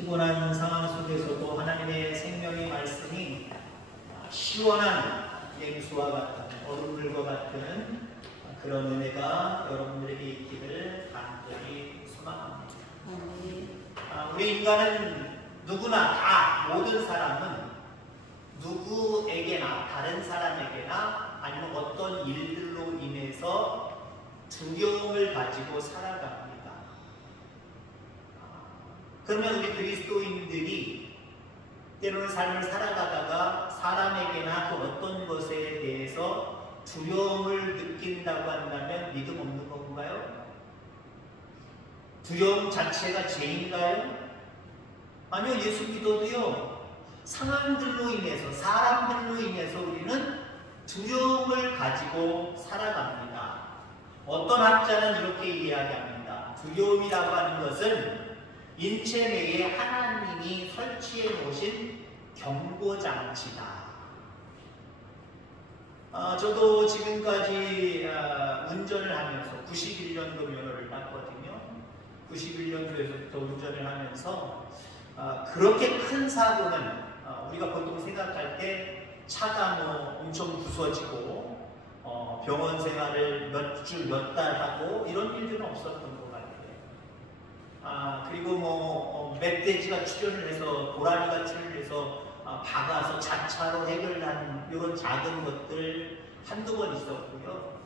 피곤한 상황 속에서도 하나님의 생명의 말씀이 시원한 냉수와 같은 얼음물과 같은 그런 은혜가 여러분들에게 있기를 간절히 소망합니다. 우리 인간은 누구나 다 모든 사람은 누구에게나 다른 사람에게나 아니면 어떤 일들로 인해서 두려움을 가지고 살아갑니다. 그러면 우리 그리스도인들이 때로는 삶을 살아가다가 사람에게나 또 어떤 것에 대해서 두려움을 느낀다고 한다면 믿음 없는 건가요? 두려움 자체가 죄인가요? 아니요, 예수 믿어도요, 상황들로 인해서, 사람들로 인해서 우리는 두려움을 가지고 살아갑니다. 어떤 학자는 이렇게 이야기합니다. 두려움이라고 하는 것은 인체 내에 하나님이 설치해 놓으신 경고장치다. 저도 지금까지 운전을 하면서 91년도 면허를 땄거든요. 91년도에서부터 운전을 하면서 그렇게 큰 사고는 우리가 보통 생각할 때 차가 뭐 엄청 부서지고 병원 생활을 몇 주, 몇 달 하고 이런 일들은 없었던 것 같아요. 그리고 뭐 멧돼지가 출현을 해서 도라미가 출현을 해서 박아서 자차로 해결하는 이런 작은 것들 한두 번 있었고요.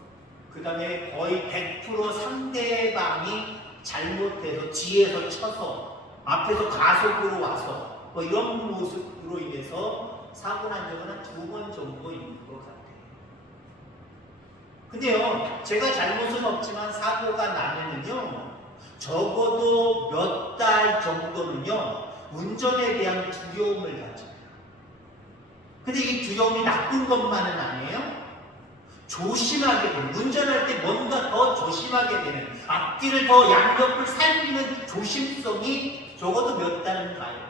그 다음에 거의 100% 상대방이 잘못해서 뒤에서 쳐서 앞에서 가속으로 와서 뭐 이런 모습으로 인해서 사고 난 적은 한 2번 정도 있는 것 같아요. 근데요, 제가 잘못은 없지만 사고가 나면은요, 적어도 몇 달 정도는요, 운전에 대한 두려움을 가져요. 근데 이 두려움이 나쁜 것만은 아니에요. 조심하게 되는, 운전할 때 뭔가 더 조심하게 되는, 앞뒤를 더 양옆을 살피는 조심성이 적어도 몇 달은 가요.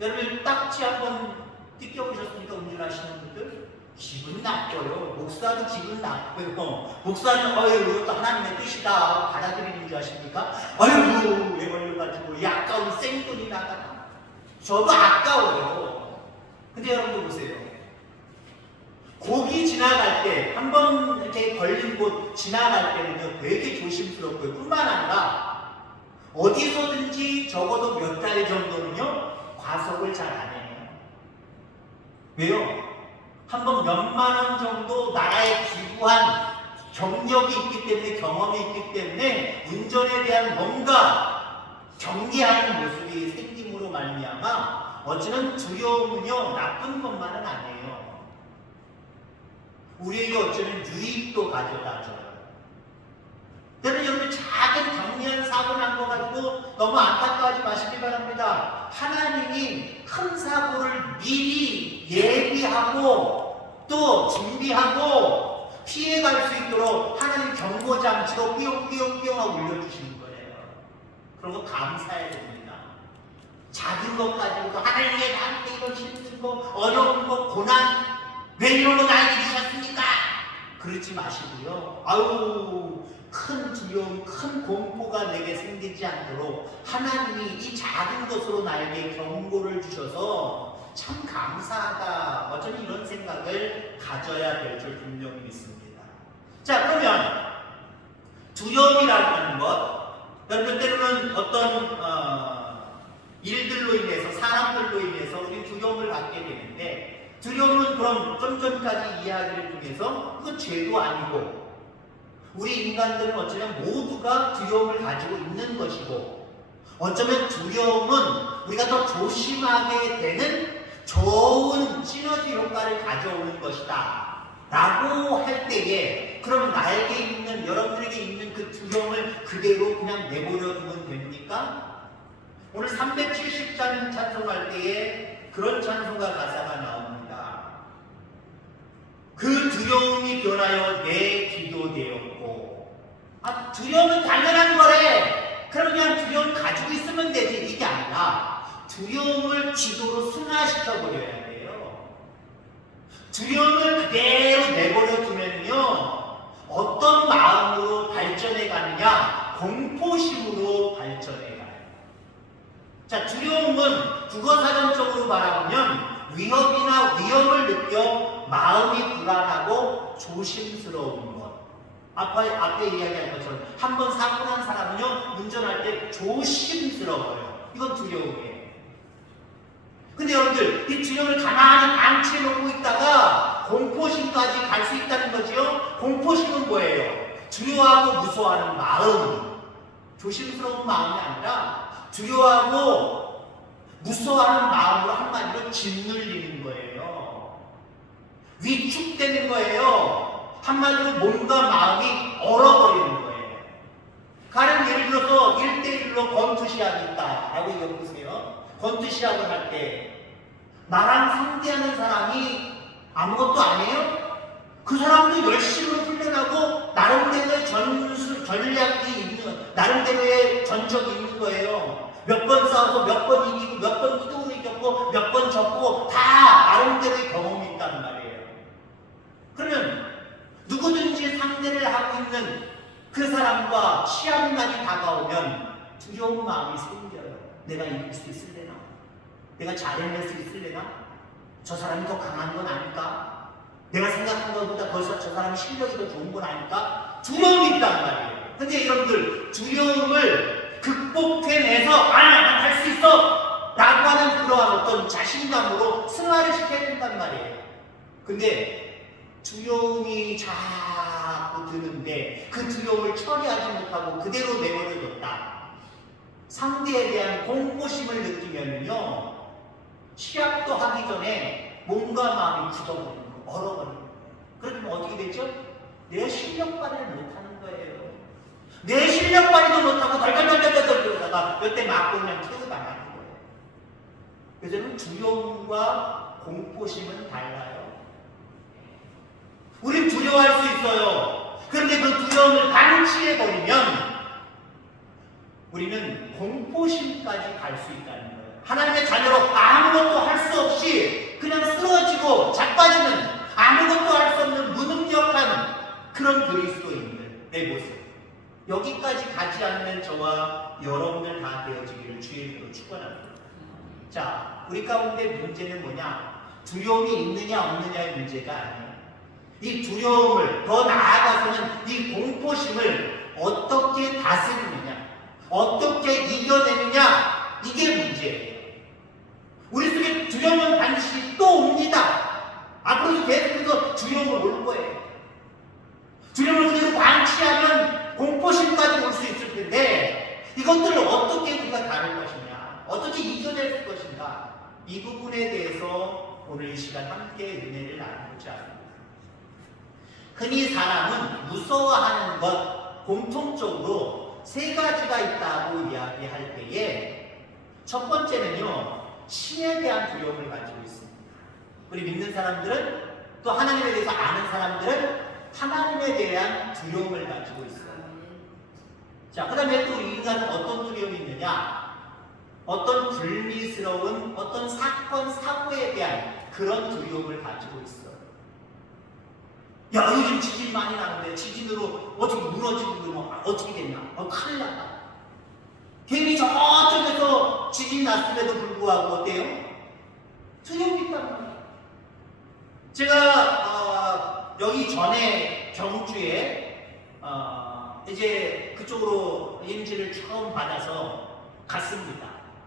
여러분 딱지 한번 뜯겨보셨습니까? 운전하시는 분들? 기분 나빠요. 목사도 기분 나빠요. 목사는 이것도 하나님의 뜻이다 받아들이는 줄 아십니까? 아이고 왜 걸려가지고 이 아까운 생돈이 나가나. 저도 아까워요. 근데 여러분들 보세요. 거기 지나갈 때 한 번 이렇게 걸린 곳 지나갈 때는요 되게 조심스럽고요. 뿐만 아니라 어디서든지 적어도 몇 달 정도는요 과속을 잘 안 해요. 왜요? 한번 몇만 원 정도 나라에 기부한 경력이 있기 때문에, 경험이 있기 때문에 운전에 대한 뭔가 경계하는 모습이 생김으로 말미암아 어쩌면 두려움은요 나쁜 것만은 아니에요. 우리에게 어쩌면 유익도 가져다줘요. 여러분 작은 경미한 사고 난 거 가지고 너무 안타까워하지 마시기 바랍니다. 하나님이 큰 사고를 미리 예비하고 또 준비하고 피해갈 수 있도록 하나님 경고장치로 삐용삐용삐용 하고 울려주시는 거예요. 그런 거 감사해야 됩니다. 작은 것 가지고 하나님이 나한테 이거 힘든 거, 어려운 거, 고난 왜 이런 거 나에게 주셨습니까? 그러지 마시고요. 큰 두려움, 큰 공포가 내게 생기지 않도록 하나님이 이 작은 것으로 나에게 경고를 주셔서 참 감사하다. 어쩌면 이런 생각을 가져야 될 줄 분명히 믿습니다. 자, 그러면 두려움이라고 하는 것, 여러분 때로는 어떤 일들로 인해서, 사람들로 인해서 우리 두려움을 갖게 되는데, 두려움은 그럼 좀 전까지 이야기를 통해서 그건 죄도 아니고 우리 인간들은 어쩌면 모두가 두려움을 가지고 있는 것이고 어쩌면 두려움은 우리가 더 조심하게 되는 좋은 시너지 효과를 가져오는 것이다 라고 할 때에 그럼 나에게 있는, 여러분에게 있는 그 두려움을 그대로 그냥 내버려 두면 됩니까? 오늘 370장 찬송할 때에 그런 찬송가 가사가 나옵니다. 그 두려움이 변하여 내 기도 되었고. 두려움은 당연한 거래. 그럼 그냥 두려움 가지고 있으면 되지. 이게 아니라 두려움을 기도로 승화시켜 버려야 돼요. 두려움을 그대로 내버려 두면요 어떤 마음으로 발전해 가느냐? 공포심으로 발전해 가요. 자, 두려움은 국어사전적으로 말하면 위협이나 위험을 느껴 마음이 불안하고 조심스러운 것. 앞에 이야기한 것처럼 한번 사고 난 사람은요, 운전할 때 조심스러워요. 이건 두려움이에요. 근데 여러분들, 이 두려움을 가만히 방치해 놓고 있다가 공포심까지 갈 수 있다는 거죠. 공포심은 뭐예요? 두려워하고 무서워하는 마음. 조심스러운 마음이 아니라 두려워하고 무서워하는 마음으로 한마디로 짓눌리는 거예요. 위축되는 거예요. 한마디로 몸과 마음이 얼어버리는 거예요. 가령 예를 들어서 1대1로 권투 시합이 있다라고 얘기해보세요. 권투 시합을 할 때 나랑 상대하는 사람이 아무것도 아니에요? 그 사람도 열심히 훈련하고 나름대로의 전략이 있는, 나름대로의 전적이 있는 거예요. 몇 번 싸워서 몇 번 이기고 몇 번 또 이겼고 몇 번 졌고 다 나름대로의 경험이 있단 말이에요. 그러면 누구든지 상대를 하고 있는 그 사람과 시합날이 다가오면 두려운 마음이 생겨요. 내가 이길 수 있을래나? 내가 잘해낼 수 있을래나? 저 사람이 더 강한 건 아닐까? 내가 생각한 것보다 벌써 저 사람이 실력이 더 좋은 건 아닐까? 두려움이 있단 말이에요. 근데 여러분들, 두려움을 극복해내서 난 할 수 있어! 라고 하는 그러한 어떤 자신감으로 승화를 시켜야 된단 말이에요. 근데 두려움이 자꾸 드는데 그 두려움을 처리하지 못하고 그대로 내버려뒀다. 상대에 대한 공포심을 느끼면요, 시합도 하기 전에 몸과 마음이 굳어버리는 거예요. 얼어버리는 거예요. 그러면 어떻게 되죠? 내 실력 발휘를 못하는 거예요. 내 실력 발휘도 못하고 덜덜덜덜덜 그러다가 몇 대 맞고 그냥 태우가 나는 거예요. 그래서 두려움과 공포심은 달라요. 우린 두려워할 수 있어요. 그런데 그 두려움을 방치해버리면 우리는 공포심까지 갈 수 있다는 거예요. 하나님의 자녀로 아무것도 할 수 없이 그냥 쓰러지고 자빠지는, 아무것도 할 수 없는 무능력한 그런 그리스도인들, 내 모습. 여기까지 가지 않는 저와 여러분들 다 되어지기를 주의 이름으로 축원합니다. 자, 우리 가운데 문제는 뭐냐? 두려움이 있느냐 없느냐의 문제가 아니에요. 이 두려움을, 더 나아가서는 이 공포심을 어떻게 다스리느냐, 어떻게 이겨내느냐, 이게 문제예요. 우리 속에 두려움은 반드시 또 옵니다. 앞으로도 계속해서 두려움은 올 거예요. 두려움을 그대로 방치하면 공포심까지 올 수 있을 텐데, 이것들을 어떻게 우리가 다룰 것이냐, 어떻게 이겨낼 것인가, 이 부분에 대해서 오늘 이 시간 함께 은혜를 나누고자 합니다. 흔히 사람은 무서워하는 것 공통적으로 세 가지가 있다고 이야기할 때에, 첫 번째는요, 신에 대한 두려움을 가지고 있습니다. 우리 믿는 사람들은, 또 하나님에 대해서 아는 사람들은 하나님에 대한 두려움을 가지고 있어요. 자, 그 다음에 또 인간은 어떤 두려움이 있느냐? 어떤 불미스러운 어떤 사건, 사고에 대한 그런 두려움을 가지고 있어요. 야, 요즘 지진 많이 나는데 지진으로 어떻게 무너지는 거 어떻게 됐나? 큰일 났다. 괜히 저쪽에서 지진 났음에도 불구하고 어때요? 두려움이 있단 말이에요. 제가 여기 전에 경주에 이제 그쪽으로 임지를 처음 받아서 갔습니다.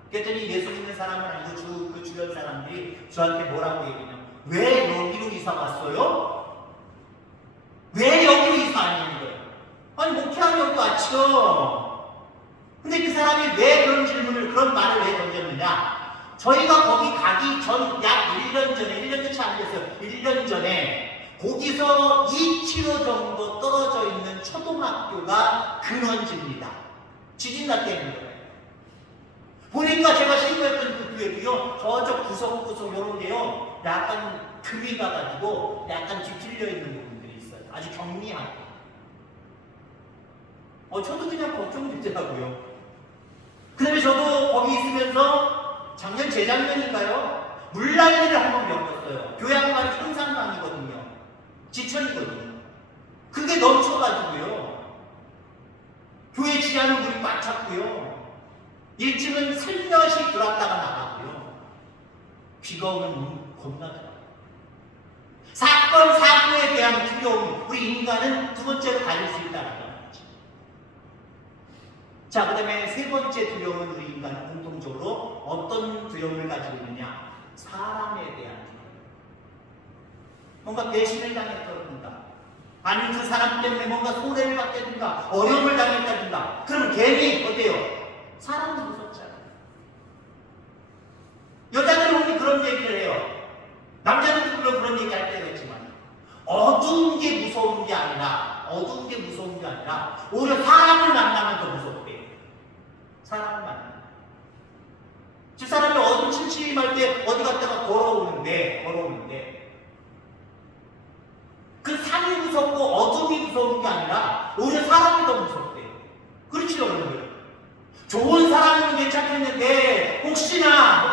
그랬더니 예수 믿는 사람은 아니고 그 주변 사람들이 저한테 뭐라고 얘기하냐면, 왜 여기로 이사 왔어요? 왜 여기로 이사하냐는 거예요. 아니, 목회하러 여기 왔죠. 근데 그 사람이 왜 그런 질문을, 그런 말을 왜 던졌느냐? 저희가 거기 가기 전 약 1년 전에, 1년도 채 안 됐어요. 1년 전에 거기서 2km 정도 떨어져 있는 초등학교가 근원지입니다. 지진 났다는 거예요. 보니까 제가 신고했던 그 교회도요, 저쪽 구석구석 요런데요, 약간 금이 가가지고 약간 뒤틀려 있는 부분들이 있어요. 아주 경미하게. 저도 그냥 걱정되더라고요. 그 다음에 저도 거기 있으면서 작년, 재작년인가요? 물난리를 한번 겪었어요. 교회 양말이 현상강이거든요. 지천이거든요. 그게 넘쳐가지고요. 교회 지하는 물이 꽉 찼고요. 1층은 살며시 들어왔다가 나가고요. 귀가 오면 겁나더라고요. 사건, 사고에 대한 두려움, 우리 인간은 두 번째로 가질 수 있다는 거죠. 자, 그 다음에 세 번째 두려움은 우리 인간은 공통적으로 어떤 두려움을 가지고 있느냐? 사람에 대한 두려움. 뭔가 배신을 당했다든가, 아니면 그 사람 때문에 뭔가 손해를 받다든가, 어려움을 당했다든가, 그러면 괜히 어때요? 사람이 무섭잖아요. 여자들은 오늘 그런 얘기를 해요. 남자들도 물론 그런 얘기 할 때가 있지만, 어두운 게 무서운 게 아니라 오히려 사람을 만나면 더 무섭대요. 사람을 만나면. 집 사람이 어둠 침침할 때 어디 갔다가 걸어오는데 그 산이 무섭고 어둠이 무서운 게 아니라 오히려 사람이 더 무섭대요. 그렇지 여러분. 좋은 사람이면 괜찮겠는데 혹시나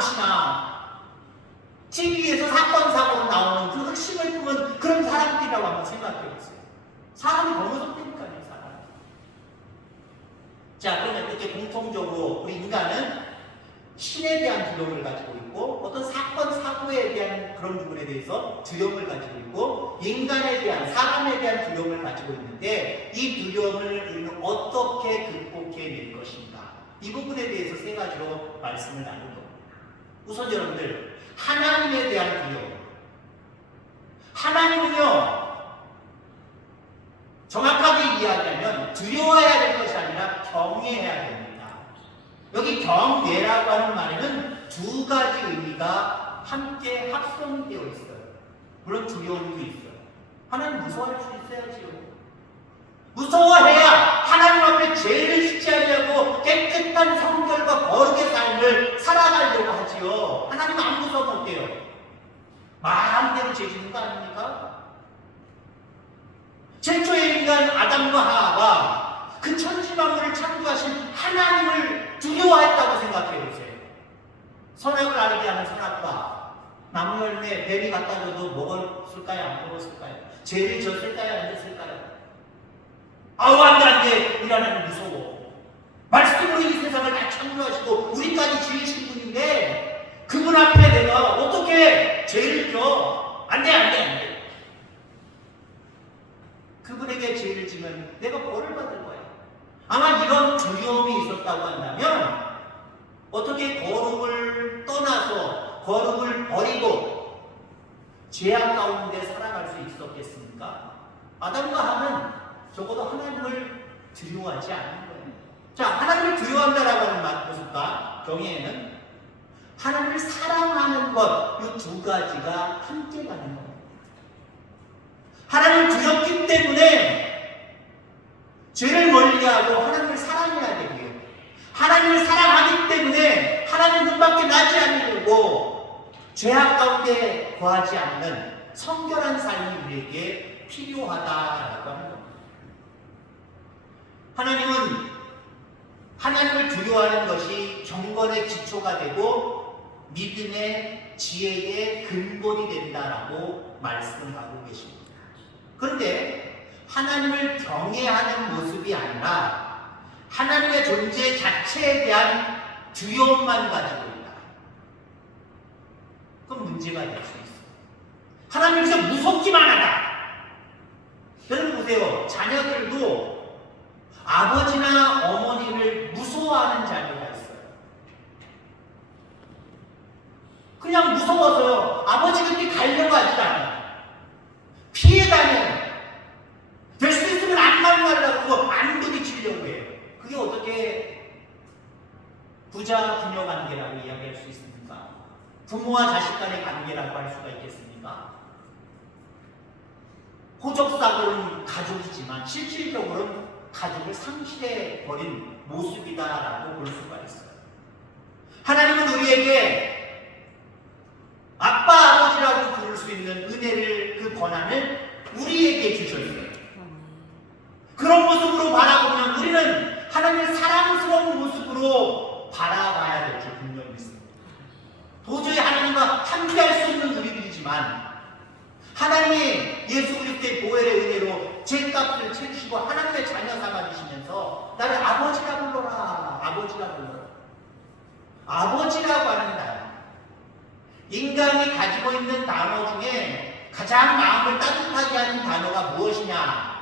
TV에서 사건 사고로 나오는 그 핵심을 품은 그런 사람들이라고 한번 생각해보세요. 사람이 더 무섭다니까요. 사람. 자, 그러면 이렇게 공통적으로 우리 인간은 신에 대한 두려움을 가지고 있고, 어떤 사건 사고에 대한 그런 부분에 대해서 두려움을 가지고 있고, 인간에 대한, 사람에 대한 두려움을 가지고 있는데, 이 두려움을 우리는 어떻게 극복해낼 것인가, 이 부분에 대해서 세 가지로 말씀을 나눌 겁니다. 우선 여러분들, 하나님에 대한 두려움. 하나님은요, 정확하게 이야기하면 두려워해야 될 것이 아니라 경외해야 됩니다. 여기 경외라고 하는 말에는 두 가지 의미가 함께 합성되어 있어요. 물론 두려움도 있어요. 하나님 무서워할 수 있어야지요. 무서워해야 하나님 앞에 죄를 짓지 않으려고 깨끗한 성결과 거룩의 삶을 살아가려고 하지요. 하나님 안 무서우면 어때요? 마음대로 죄 짓는 거 아닙니까? 최초의 인간 아담과 하와가 그 천지만물을 창조하신 하나님을 두려워했다고 생각해 보세요. 선악을 알게 하는 선악과 나무 열매 뱀이 갖다 줘도 먹었을까요? 안 먹었을까요? 죄를 졌을까요? 안 졌을까요? 아우 안돼 우리 하나님 무서워. 말씀으로 이 세상을 다 창조하시고 우리까지 지으신 분인데 그분 앞에 내가 어떻게 죄를 져? 안돼. 그분에게 죄를 지면 내가 벌을 받을 거야. 아마 이런 두려움이 있었다고 한다면 어떻게 거룩을 떠나서 거룩을 버리고 죄악 가운데 살아갈 수 있었겠습니까? 아담과 하와는 적어도 하나님을 두려워하지 않는 거예요. 자, 하나님을 두려워한다라고 하는 모습과 경외에는 하나님을 사랑하는 것, 이 두 가지가 함께 가는 겁니다. 하나님을 두렵기 때문에 죄를 멀리하고 하나님을 사랑해야 되고요. 하나님을 사랑하기 때문에 하나님 눈밖에 나지 않으려고 죄악 가운데 거하지 않는 성결한 삶이 우리에게 필요하다라고 하는 겁니다. 하나님은 하나님을 두려워하는 것이 경건의 기초가 되고 믿음의 지혜의 근본이 된다라고 말씀하고 계십니다. 그런데 하나님을 경외하는 모습이 아니라 하나님의 존재 자체에 대한 두려움만 가지고 있다. 그럼 문제가 될 수 있어요. 하나님을 그냥 무섭기만 하다. 여러분 보세요. 자녀들도 아버지나 어머니를 무서워하는 자녀가 있어요. 그냥 무서워서요. 아버지 곁에 가려고 하지 않아요. 피해 다녀요. 될 수 있으면 안 만나려고 안 부딪히려고 해요. 그게 어떻게 부자 부녀 관계라고 이야기할 수 있습니까? 부모와 자식 간의 관계라고 할 수가 있겠습니까? 호적사고는 가족이지만 실질적으로는 가족을 상실해버린 모습이다라고 볼 수가 있어요. 하나님은 우리에게 아빠, 아버지라고 부를 수 있는 은혜를, 그 권한을 우리에게 주셨어요. 그런 모습으로 바라보면 우리는 하나님을 사랑스러운 모습으로 바라봐야 될 줄 분명히 믿습니다. 도저히 하나님과 함께할 수 없는 우리들이지만 하나님이 예수 그리스도의 보혈의 은혜로 죄값을 채주시고 하나님의 자녀 삼아주시면서 나를 아버지라 불러라. 아버지라고 하는 단어. 인간이 가지고 있는 단어 중에 가장 마음을 따뜻하게 하는 단어가 무엇이냐?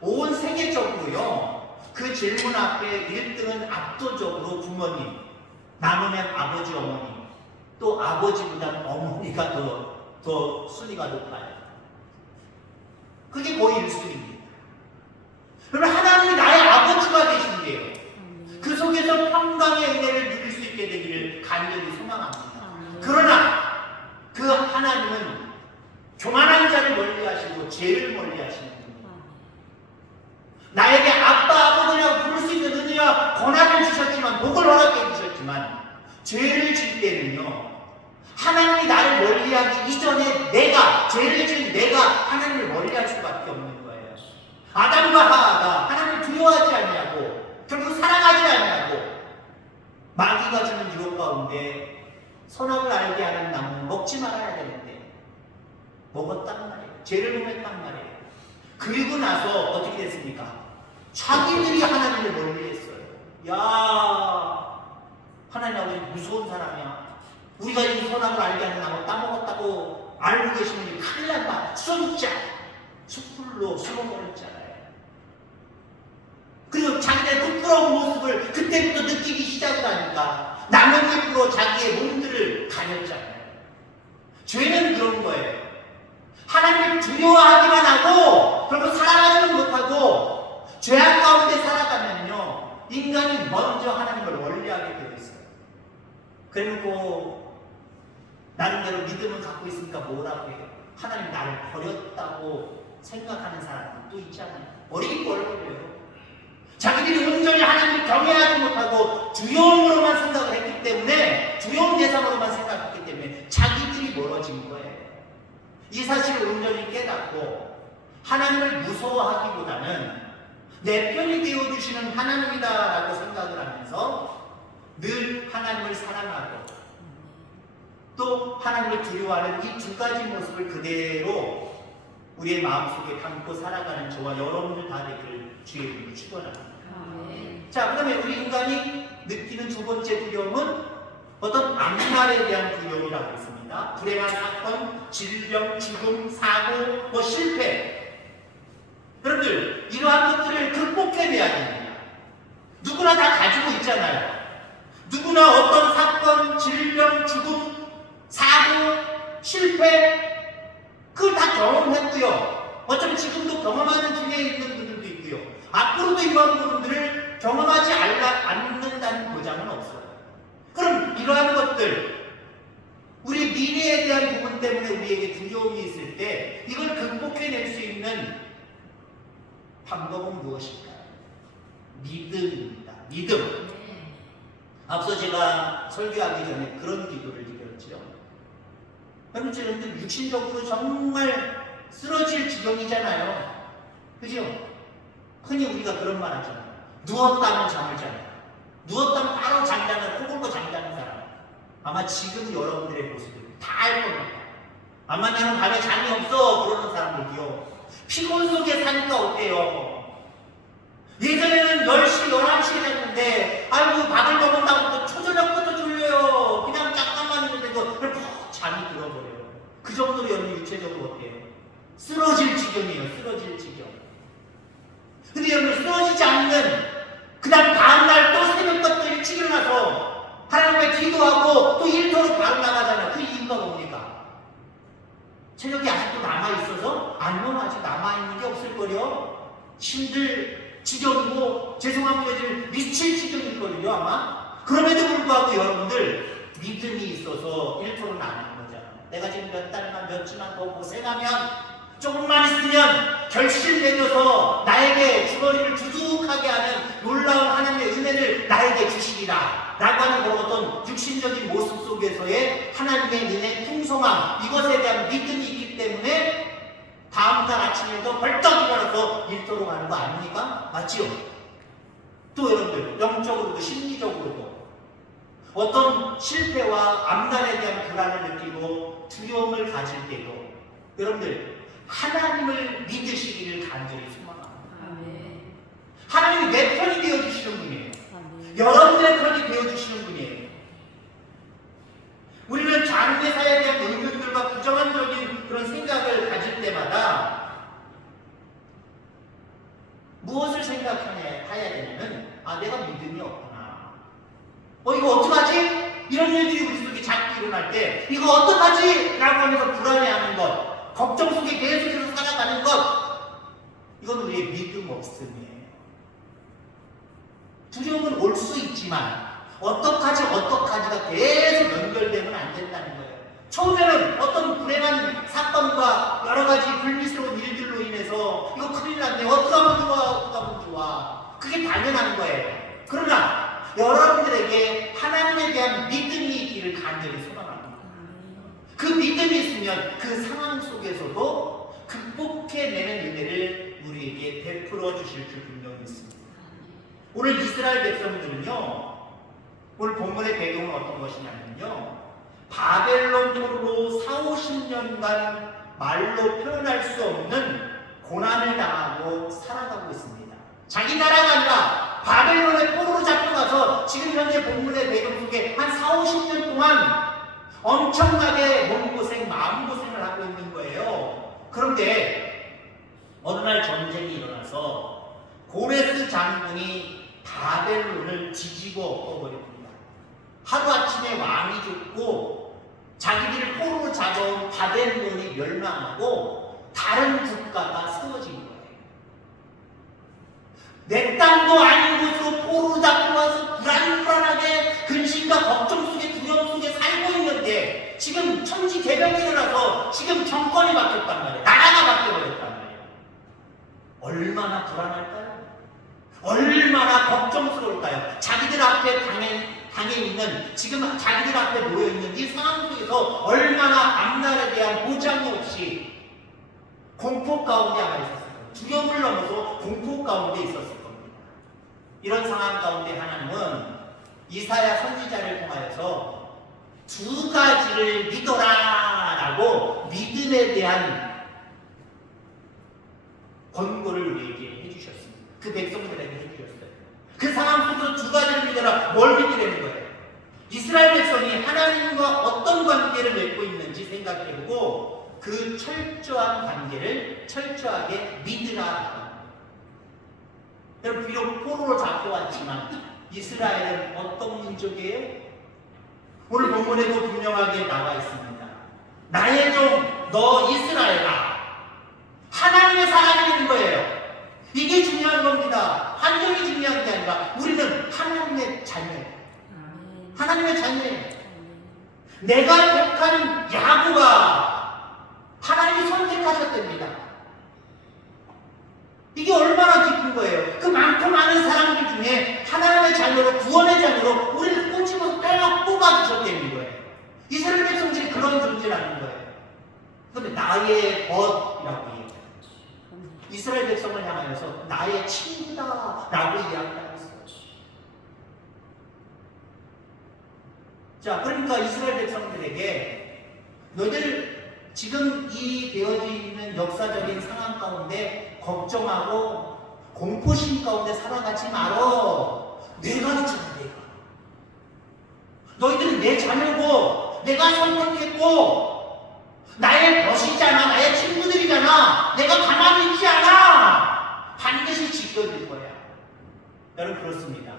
온 세계적으로요. 그 질문 앞에 1등은 압도적으로 부모님, 남으면 아버지, 어머니, 또 아버지보다는 어머니가 더 순위가 높아요. 그게 거의 1순위입니다. 그러면 하나님이 나의 아버지가 되신대요. 그 속에서 평강의 은혜를 누릴 수 있게 되기를 간절히 소망합니다. 그러나 그 하나님은 교만한 자를 멀리하시고 죄를 멀리하시는 분입니다. 나에게 아빠, 아버지라고 부를 수 있는 은혜와 권한을 주셨지만, 복을 허락해 주셨지만, 죄를 질 때는요, 하나님이 나를 멀리하기 이전에 내가, 죄를 지은 내가 하나님을 멀리할 수밖에 없는 거예요. 아담과 하와가 하나님을 두려워하지 않냐고, 결국 사랑하지 않냐고, 마귀가 주는 유혹 가운데 선악을 알게 하는 나무는 먹지 말아야 되는데 먹었단 말이에요. 죄를 범했단 말이에요. 그리고 나서 어떻게 됐습니까? 자기들이 하나님을 멀리했어요. 야, 하나님 아버지 무서운 사람이야. 우리가 이 선악을 알게 하는 나무 따먹었다고 알고 계시는 게 큰일 난다. 진짜 숯불로 숨어버렸잖아요. 그리고 자기의 부끄러운 모습을 그때부터 느끼기 시작을 하니까 나뭇잎으로 자기의 몸들을 가렸잖아요. 죄는 그런 거예요. 하나님을 두려워하기만 하고 결국 사랑하지는 못하고 죄악 가운데 살아가면요, 인간이 먼저 하나님을 멀리하게 되어 있어요. 그리고 나름대로 믿음을 갖고 있으니까 뭐라고 해요? 하나님 나를 버렸다고 생각하는 사람도 있잖아요. 버리긴 버려요. 자기들이 온전히 하나님을 경외하지 못하고 두려움으로만 생각을 했기 때문에, 두려움 대상으로만 생각했기 때문에 자기들이 멀어진 거예요. 이 사실을 온전히 깨닫고 하나님을 무서워하기보다는 내 편이 되어주시는 하나님이다라고 생각을 하면서 늘 하나님을 사랑하고 또 하나님을 두려워하는 이 두 가지 모습을 그대로 우리의 마음속에 담고 살아가는 저와 여러분들 다 되기를 주의 이름으로 축원합니다. 자, 그 다음에 우리 인간이 느끼는 두 번째 두려움은 어떤 앞날에 대한 두려움이라고 있습니다. 불행한 사건, 질병, 죽음, 사고, 실패. 여러분들, 이러한 것들을 극복해내야 됩니다. 누구나 다 가지고 있잖아요. 누구나 어떤 사건, 질병, 죽음, 사고, 실패, 그걸 다 경험했고요. 어차피 지금도 경험하는 중에 있는 분들도 있고요. 앞으로도 이러한 부분들을 경험하지 않는다는 보장은 없어요. 그럼 이러한 것들, 우리 미래에 대한 부분 때문에 우리에게 두려움이 있을 때 이걸 극복해낼 수 있는 방법은 무엇일까요? 믿음입니다. 믿음. 앞서 제가 설교하기 전에 그런 기도를 드렸죠. 여러분들 육신적으로 정말 쓰러질 지경이잖아요. 그죠? 흔히 우리가 그런 말 하잖아요. 누웠다면 잠을 자요. 누웠다면 바로 잠자는, 코 골고 잠자는 사람. 아마 지금 여러분들의 모습을 다 알 겁니다. 아마 나는 밤에 잠이 없어 그러는 사람들이요. 피곤 속에 사니까 어때요? 예전에는 10시, 11시에 잤는데 아이고 밥을 먹었다고 또 초저녁부터 졸려요. 그냥 잠깐만 있는데도 푹 잠이 들어버려요. 그 정도로 여러분 육체적으로 어때요? 쓰러질 지경이에요. 쓰러질 지경. 근데 여러분 쓰러지지 않는, 그 다음날 또 새벽부터 일찍 일어나서 하나님께 기도하고 또 일터로 바로 나가잖아요. 그 이유가 뭡니까? 체력이 아직도 남아있어서? 아니면 아직 남아있는 게 없을걸요? 힘들 지경이고 죄송합니다. 미칠 지경일걸요 아마? 그럼에도 불구하고 여러분들 믿음이 있어서 일터로 나가는 거잖아요. 내가 지금 몇 달만 몇 주만 더 고생하면, 조금만 있으면 결실 내려서 나에게 주거리를 두둑하게 하는 놀라운 하나님의 은혜를 나에게 주시리라 라고 하는 그런 어떤 육신적인 모습 속에서의 하나님의 은혜의 풍성함, 이것에 대한 믿음이 있기 때문에 다음날 아침에도 벌떡 일어나서 일터로 가는 거 아닙니까? 맞지요? 또 여러분들 영적으로도 심리적으로도 어떤 실패와 앞날에 대한 불안을 느끼고 두려움을 가질 때도 여러분들 하나님을 믿으시기를 간절히 소망합니다. 하나님이 내 편이 되어주시는 분이에요. 여러분들의 편이 되어주시는 분이에요. 아, 내가 믿음이 없구나. 이거 어떡하지? 이런 일들이 우리 속에 자꾸 일어날 때 이거 어떡하지? 라고 하면서 불안해하는 것, 걱정 속에 계속해서 살아가는 것, 이건 우리의 믿음 없음이에요. 두려움은 올 수 있지만 어떡하지가 계속 연결되면 안 된다는 거예요. 처음에는 어떤 불행한 사건과 여러 가지 불미스러운 일들로 인해서 이거 큰일 났네, 어떡하면 좋아. 그게 당연한 거예요. 그러나 여러분들에게 하나님에 대한 믿음이 있기를 간절히 소망합니다. 그 믿음이 있으면 그 상황 속에서도 극복해내는 은혜를 우리에게 베풀어 주실 줄 분명히 있습니다. 오늘 이스라엘 백성들은요, 오늘 본문의 배경은 어떤 것이냐면요, 바벨론 포로로 40-50년간 말로 표현할 수 없는 고난을 당하고 살아가고 있습니다. 자기 나라가 아니라 바벨론의 포로로 잡혀가서 지금 현재 본문의 배경 속에 한 40-50년 동안 엄청나게 몸고생, 마음고생을 하고 있는 거예요. 그런데 어느 날 전쟁이 일어나서 고레스 장군이 바벨론을 뒤집어 엎어버립니다. 하루아침에 왕이 죽고 자기들을 포로로 잡아온 바벨론이 멸망하고 다른 국가가 세워진 거예요. 내 땅도 아닌 곳으로 포로로 잡혀와서 불안불안하게 근심과 걱정 속에 두려움 속에 살고 있는데 지금 천지개벽이 일어나서 지금 정권이 바뀌었단 말이에요. 나라가 바뀌어버렸단 말이에요. 얼마나 불안할까요? 얼마나 걱정스러울까요? 자기들 앞에 당해 있는, 지금 자기들 앞에 놓여있는 이 상황 속에서 얼마나 앞날에 대한 보장이 없이 공포 가운데 아마 있었을 거예요. 두려움을 넘어서 공포 가운데 있었을 겁니다. 이런 상황 가운데 하나님은 이사야 선지자를 통하여서 두 가지를 믿어라 라고 믿음에 대한 권고를 우리에게 해주셨습니다. 그 백성들에게 해주셨어요. 그 상황 속에서 두 가지를 믿어라. 뭘 믿으라는 거예요? 이스라엘 백성이 하나님과 어떤 관계를 맺고 있는지 생각해보고 그 철저한 관계를 철저하게 믿으라. 여러분, 비록 포로로 잡혀왔지만 이스라엘은 어떤 민족이에요? 오늘 본문에도 분명하게 나와 있습니다. 나의 종 너 이스라엘아, 하나님의 사람인 거예요. 이게 중요한 겁니다. 환경이 중요한 게 아니라 우리는 하나님의 자녀예요. 하나님의 자녀예요. 내가 택하는 야곱아, 하나님이 선택하셨답니다. 이게 얼마나 기쁜 거예요. 그 많고 많은 사람들 중에 하나님의 자녀로, 구원의 자녀로 우리를 꼬집어서 뽑아주셨다는 거예요. 이스라엘 백성들이 그런 존재라는 거예요. 그런데 나의 벗이라고 해요. 이스라엘 백성을 향하여서 나의 친구다 라고 이야기하고 있어요. 자, 그러니까 이스라엘 백성들에게 너희들 지금 이 되어져 있는 역사적인 상황 가운데 걱정하고 공포심 가운데 살아가지 말어. 내가 있잖아, 내가. 너희들은 내 자녀고 내가 선택했고 나의 벗이잖아, 나의 친구들이잖아. 내가 가만히 있지 않아. 반드시 지켜줄 거야. 여러분, 그렇습니다.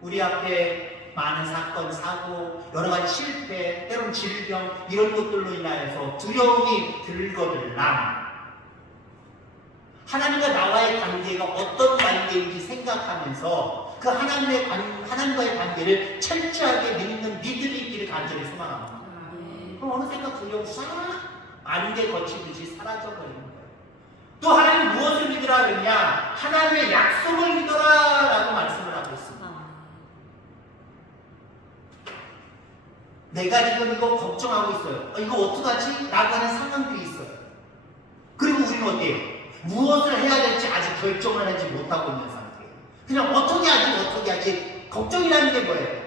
우리 앞에 많은 사건, 사고, 여러 가지 실패, 때론 질병, 이런 것들로 인하여서 두려움이 들거들나 하나님과 나와의 관계가 어떤 관계인지 생각하면서 그 하나님과의 관계를 철저하게 믿는 믿음이 있기를 간절히 소망합니다. 그럼 어느 생각 두려움 싹 안개 거치듯이 사라져버리는 거예요. 또 하나님 무엇을 믿으라 그러냐? 하나님의 약속을 믿어라 라고 말씀을 하고 있습니다. 내가 지금 이거 걱정하고 있어요. 이거 어떡하지? 라고 하는 상황들이 있어요. 그리고 우리는 어때요? 무엇을 해야 될지 아직 결정을 하지 못하고 있는 상태예요. 그냥 어떻게 하지? 걱정이라는 게 뭐예요?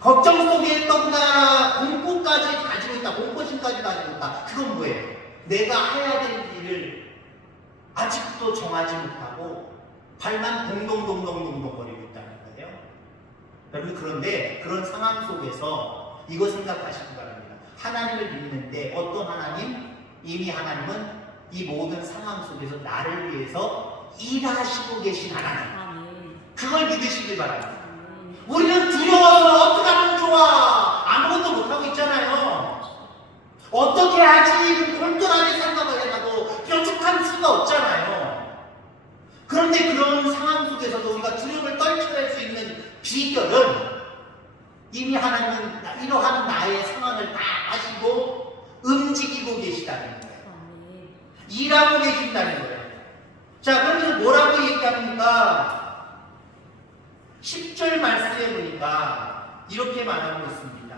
걱정 속에 떠나 공포까지 가지고 있다, 공포심까지 가지고 있다. 그건 뭐예요? 내가 해야 될 일을 아직도 정하지 못하고 발만 동동동동동동 거리고 있다는 거예요. 여러분, 그런데 그런 상황 속에서 이거 생각하시기 바랍니다. 하나님을 믿는데 어떤 하나님? 이미 하나님은 이 모든 상황 속에서 나를 위해서 일하시고 계신 하나님. 그걸 믿으시길 바랍니다. 우리는 두려워서 어떻게 하면 좋아? 아무것도 못하고 있잖아요. 어떻게 하지? 골똘하게 생각을 해봐도 뾰족한 수가 없잖아요. 그런데 그런 상황 속에서도 우리가 두려움을 떨쳐낼 수 있는 비결은 이미 하나님은 이러한 나의 상황을 다 아시고 움직이고 계시다는 거예요. 일하고 계신다는 거예요. 자, 그러면서 뭐라고 얘기합니까? 10절 말씀에 보니까 이렇게 말하고 있습니다.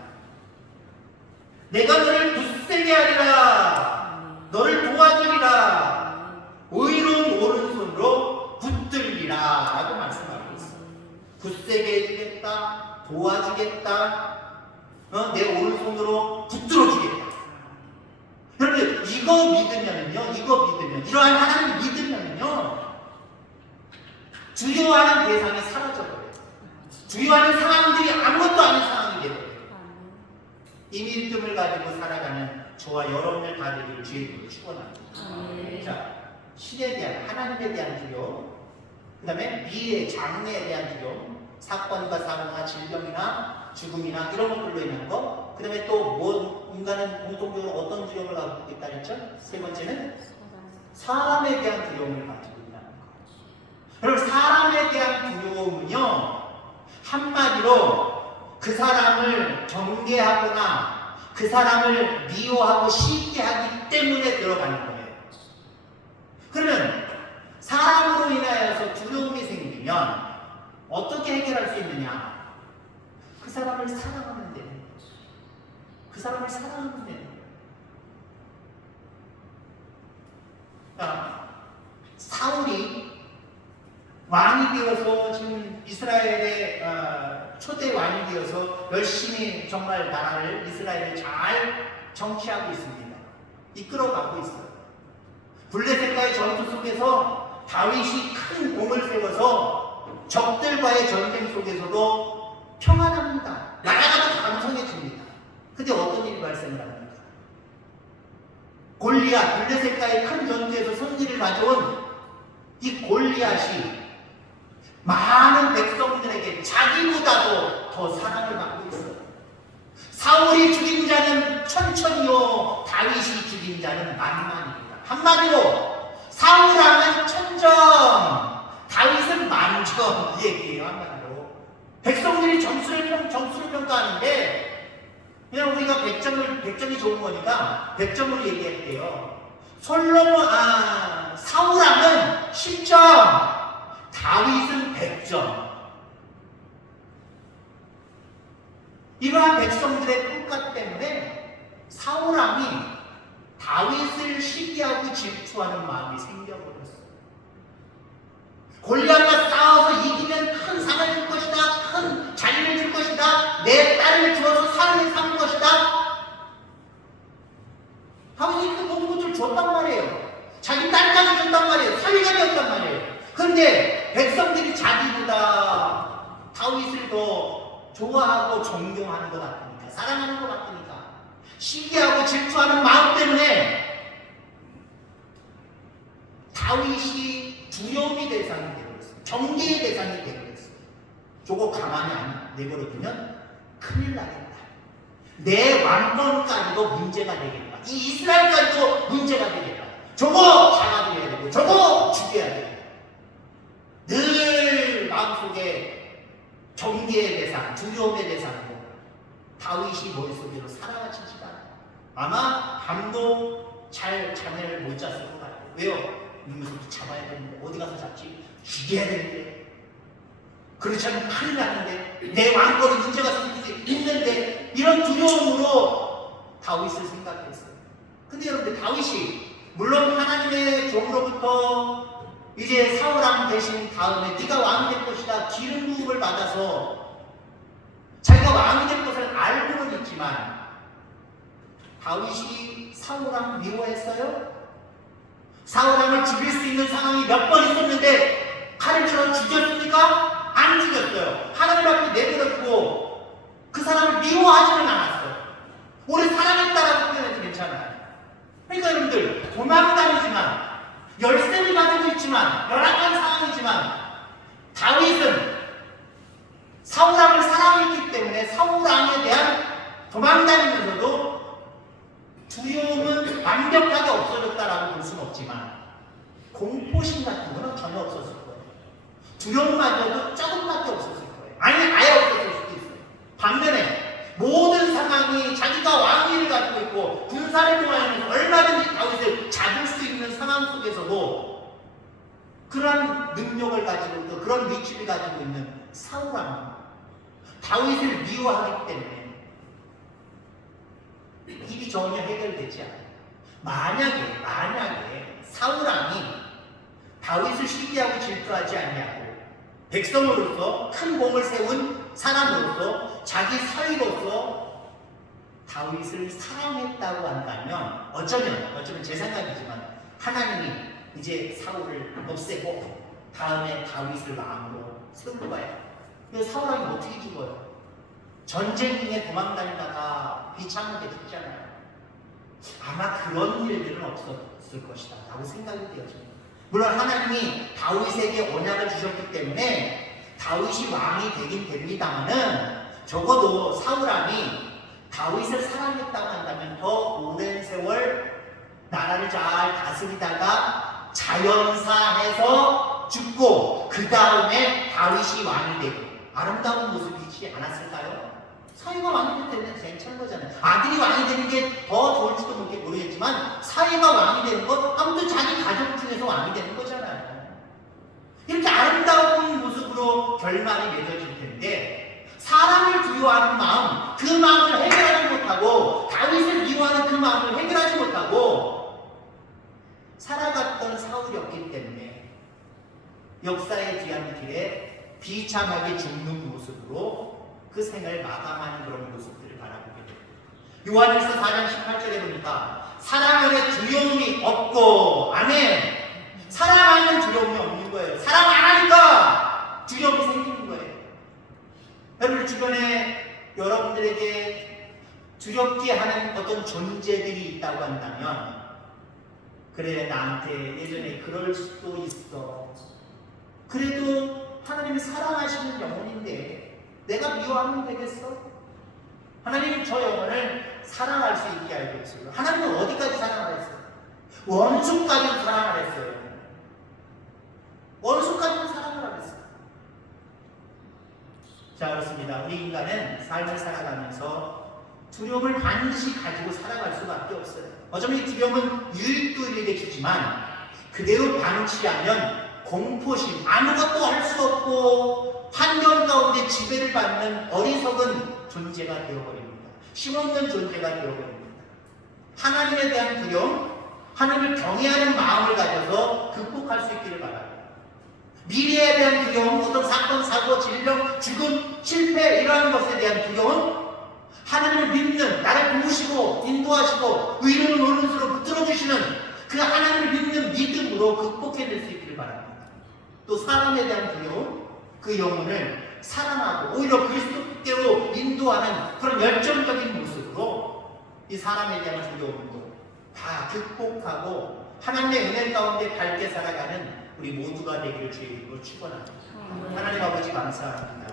내가 너를 굳세게 하리라. 너를 도와주리라. 의로운 오른손으로 붙들리라 라고 말씀하고 있어요. 굳세게 해주겠다. 도와주겠다. 내 오른손으로 붙들어주겠다. 여러분 이거 믿으면요, 이러한 하나님을 믿으면요, 두려워하는 대상이 사라져버려요. 두려워하는 상황들이 아무것도 아닌 상황이 되버려요. 이 믿음을 가지고 살아가는 저와 여러분을 다되길 주님으로 축원합니다. 자, 신에 대한, 하나님에 대한 두려움, 그 다음에 미래, 장래에 대한 두려움, 사건과 사고나 질병이나 죽음이나 이런 것들로 인한 거, 그 다음에 또 인간은 공통적으로 어떤 두려움을 가지고 있다 했죠? 세 번째는 사람에 대한 두려움을 가지고 있다는 거. 여러분 사람에 대한 두려움은요, 한마디로 그 사람을 경계하거나 그 사람을 미워하고 싫게 하기 때문에 들어가는 거예요. 그러면 사람으로 인하여서 두려움이 생기면 어떻게 해결할 수 있느냐? 그 사람을 사랑하면 되는 거죠. 그 사람을 사랑하면 되는 거예요. 사울이 왕이 되어서 지금 이스라엘의 초대 왕이 되어서 열심히 정말 나라를, 이스라엘을 잘 정치하고 있습니다. 이끌어가고 있어요. 블레셋과의 전투 속에서 다윗이 큰 공을 세워서 적들과의 전쟁 속에서도 평안합니다. 나라가 더 강성해집니다. 근데 어떤 일이 발생을 합니까? 골리앗, 블레셋과의 큰 전투에서 승리를 가져온 이 골리앗이 많은 백성들에게 자기보다도 더 사랑을 받고 있어요. 사울이 죽인 자는 천천히요, 다윗이 죽인 자는 만만입니다. 한마디로 사울하면 천점, 다윗은 만점, 이 얘기예요. 한마디로 백성들이 점수를 평가하는데 그냥 우리가 100점이 좋은 거니까 100점으로 얘기할게요. 사울하면 10점, 다윗은 100점. 이러한 백성들의 평가 때문에 사울왕이 다윗을 시기하고 질투하는 마음이 생겨버렸어요. 골리앗과 싸워서 이기면 큰 상을 줄 것이다, 큰 자리를 줄 것이다, 내 딸을 주어서 상을 삼을 것이다. 다윗이 그 모든 것을 줬단 말이에요. 자기 딸까지 줬단 말이에요. 사위가 되었단 말이에요. 그런데 백성들이 자기보다 다윗을 더 좋아하고 존경하는 것 같으니까, 사랑하는 것 같으니까, 시기하고 질투하는 마음 때문에 다윗이 두려움의 대상이 되어버렸어요. 경계의 대상이 되어버렸어요. 저거 가만히 안 내버려두면 큰일 나겠다. 내 왕권까지도 문제가 되겠다. 이 이스라엘까지도 문제가 되겠다. 저거 잡아들여야 되고 저거 죽여야 되고. 늘 마음속에 경계의 대상, 두려움의 대상이고 다윗이 머릿속으로 살아가지지가 않아요. 아마 밤도 잘 잠을 못 잤을 것 같아요. 왜요? 이놈을 잡아야 되는데 어디 가서 잡지? 죽여야 되는데, 그렇지 않으면 큰일 나는데, 내 왕권에 문제가 생길 수 있는데, 이런 두려움으로 다윗을 생각했어요. 근데 여러분들, 다윗이 물론 하나님의 종으로부터 이제 사울왕 되신 다음에 네가 왕이 될 것이다 기름 부음을 받아서 자기가 왕이 될 것을 알고는 있지만, 다윗이 사울왕 미워했어요? 사울왕을 죽일 수 있는 상황이 몇 번 있었는데 칼을 들어 죽였습니까? 안 죽였어요. 하나님 앞에 내버려두고 그 사람을 미워하지는 않았어요. 오래 사랑했다라고 표현해도 괜찮아요. 그러니까 여러분들, 도망다니지만 열쇠를 가지고 있지만 열악한 상황이지만 다윗은 도망다니면서도 두려움은 완벽하게 없어졌다라고 볼 수는 없지만 공포심 같은 거는 전혀 없었을 거예요. 두려움마저도 조금밖에 없었을 거예요. 아니 아예 없었을 수도 있어요. 반면에 모든 상황이 자기가 왕위를 가지고 있고 군사를 통하여서 얼마든지 다윗을 잡을 수 있는 상황 속에서도 그런 능력을 가지고 또 그런 위치를 가지고 있는 사울왕은 다윗을 미워하기 때문에 일이 전혀 해결되지 않아요. 만약에 사울왕이 다윗을 시기하고 질투하지 않냐고 백성으로서 큰 공을 세운 사람으로서 자기 사위로서 다윗을 사랑했다고 한다면 어쩌면 제 생각이지만 하나님이 이제 사울을 없애고 다음에 다윗을 왕으로 세울 거예요. 그래서 사울왕이 어떻게 죽어요? 전쟁 중에 도망다니다가 비참하게 죽잖아요. 아마 그런 일들은 없었을 것이다 라고 생각이 되어집니다. 물론 하나님이 다윗에게 언약을 주셨기 때문에 다윗이 왕이 되긴 됩니다만은 적어도 사울왕이 다윗을 사랑했다고 한다면 더 오랜 세월 나라를 잘 다스리다가 자연사해서 죽고 그 다음에 다윗이 왕이 되고 아름다운 모습이지 않았을까요? 사위가 왕이 되면 괜찮은 거잖아요. 아들이 왕이 되는 게 더 좋을지도 모르겠지만 사위가 왕이 되는 건 아무튼 자기 가족 중에서 왕이 되는 거잖아요. 이렇게 아름다운 모습으로 결말이 맺어질 텐데 사람을 두려워하는 마음, 그 마음을 해결하지 못하고 다윗을 미워하는 그 마음을 해결하지 못하고 살아갔던 사울이었기 때문에 역사의 뒤안길에 비참하게 죽는 모습으로 그 생을 마감하는 그런 모습들을 바라보게 됩니다. 요한일서 4장 18절에 보니까 사랑 안에 두려움이 없고 아멘. 사랑 안에 두려움이 없는 거예요. 사랑 안 하니까 두려움이 생기는 거예요. 여러분 주변에 여러분들에게 두렵게 하는 어떤 존재들이 있다고 한다면 그래 나한테 예전에 그럴 수도 있어. 그래도 하나님이 사랑하시는 영혼인데 내가 미워하면 되겠어? 하나님은 저 영혼을 사랑할 수 있게 알고 있어요. 하나님은 어디까지 사랑을 했어요? 원수까지 사랑을 했어요. 원수까지는 사랑을 안 했어요. 자 그렇습니다. 우리 인간은 삶을 살아가면서 두려움을 반드시 가지고 살아갈 수밖에 없어요. 어쩌면 이 두려움은 유익도 우리에게 주지만 그대로 방치하면 공포심, 아무것도 할 수 없고 환경 가운데 지배를 받는 어리석은 존재가 되어버립니다. 힘없는 존재가 되어버립니다. 하나님에 대한 두려움, 하나님을 경외하는 마음을 가져서 극복할 수 있기를 바랍니다. 미래에 대한 두려움, 어떤 사건, 사고, 질병, 죽음, 실패 이러한 것에 대한 두려움, 하나님을 믿는, 나를 도우시고 인도하시고 의로운 오른손으로 붙들어주시는 그 하나님을 믿는 믿음으로 극복해낼 수 있기를 바랍니다. 또 사람에 대한 두려움, 그 영혼을 사랑하고 오히려 그리스도께로 인도하는 그런 열정적인 모습으로 이 사람에 대한 두려움도 다 극복하고 하나님의 은혜 가운데 밝게 살아가는 우리 모두가 되기를 주의 이름으로 축원합니다. 하나님 아버지 감사합니다.